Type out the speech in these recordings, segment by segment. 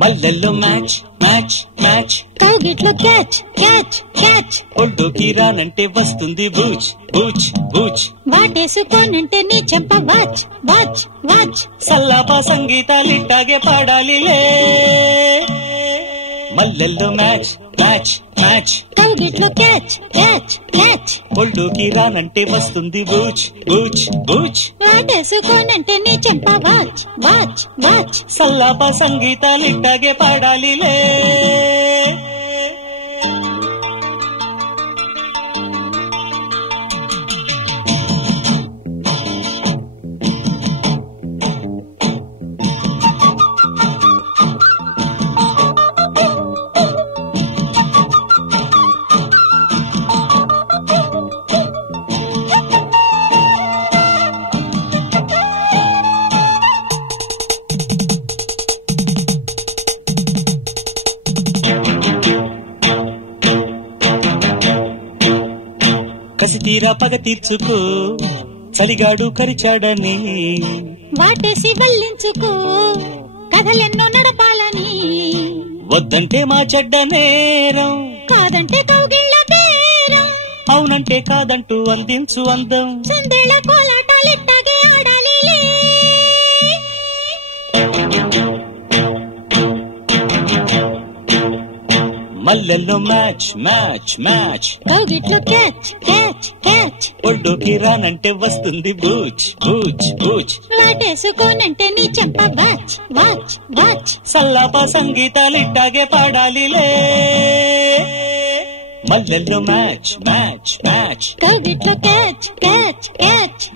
మల్లెల్లో match match match, కౌగిట్లో catch catch catch, ఒడ్డుకి రానంటే వస్తుంది బూచ్ బూచ్ బూచ్, వాటేసుకోనంటే నీ చెంప వాచ్ వాచ్ వాచ్, సల్లాపా సంగీతాలిట్టాగే పాడాలిలే. మల్లెల్లో మ్యాచ్ మ్యాచ్ మ్యాచ్, కౌగిట్లో క్యాచ్ క్యాచ్ క్యాచ్, ఒడ్డుకి రానంటే వస్తుంది బూచ్ బూచ్ బూచ్, వాటేసుకోనంటే నీ చెంప వాచ్ వాచ్ వాచ్, సల్లాపా సంగీతాలిట్టాగే పాడాలిలే. కసి తీరా పగ తీర్చుకో, చలిగాడు కరిచాడని వాటేసి వల్లించుకో, కథలెన్నో నడపాలని. వద్దంటే మా చెడ్డ నేరం, కాదంటే కౌగిళ్ళ బేరం, అవునంటే కాదంటూ అందించు అందం. సందేళ కోలాటాలిట్టాగే ఆడాలి. మల్లెల్లో మ్యాచ్ మ్యాచ్ మ్యాచ్, కౌగిట్లో క్యాచ్ క్యాచ్ క్యాచ్, ఒడ్డుకి రానంటే వస్తుంది బూచ్ బూచ్ బూచ్, వాటేసుకోనంటే నీ చెంప వాచ్ వాచ్ వాచ్, సల్లాపా సంగీతాలిట్టాగే పాడాలిలే. మల్లెల్లో మ్యాచ్ మ్యాచ్ మ్యాచ్, కౌగిట్లో క్యాచ్ క్యాచ్ క్యాచ్.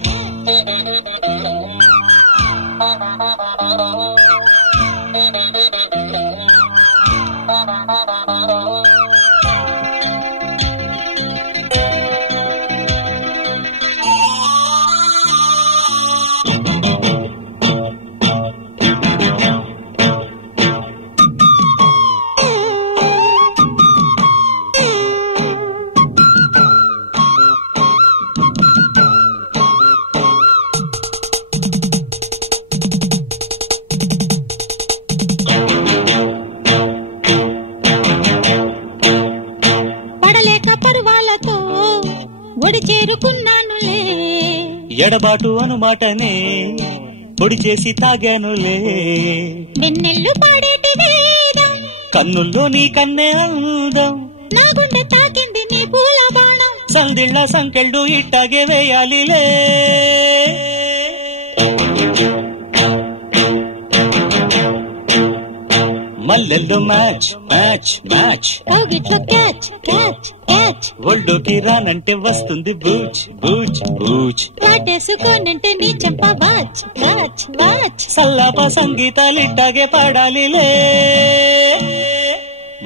ఒడి చేరుకున్నానులే, ఎడబాటు అనుమాటనే పొడి చేసి తాగానులే. వెన్నెల్లు పాడేటి వేదం, కన్నుల్లో నీ కన్నే అందం, నా గుండె తాకింది నీ పూల బాణం. సందిళ్ళ సంకెళ్ళు ఇట్టాగే వేయాలిలే. మల్లెల్లో మ్యాచ్ మ్యాచ్ మ్యాచ్, కౌగిట్లో క్యాచ్ క్యాచ్ క్యాచ్, ఒళ్ళోకి రానంటే వస్తుంది బూచ్ బూచ్ బూచ్, వాటేసుకోనంటే నీ చెంప వాచ్ వాచ్ వాచ్, సల్లాపా సంగీతాలిట్టాగే పాడాలిలే.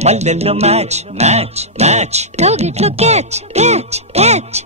మల్లెల్లో మ్యాచ్ మ్యాచ్ మ్యాచ్, కౌగిట్లో క్యాచ్ క్యాచ్ క్యాచ్.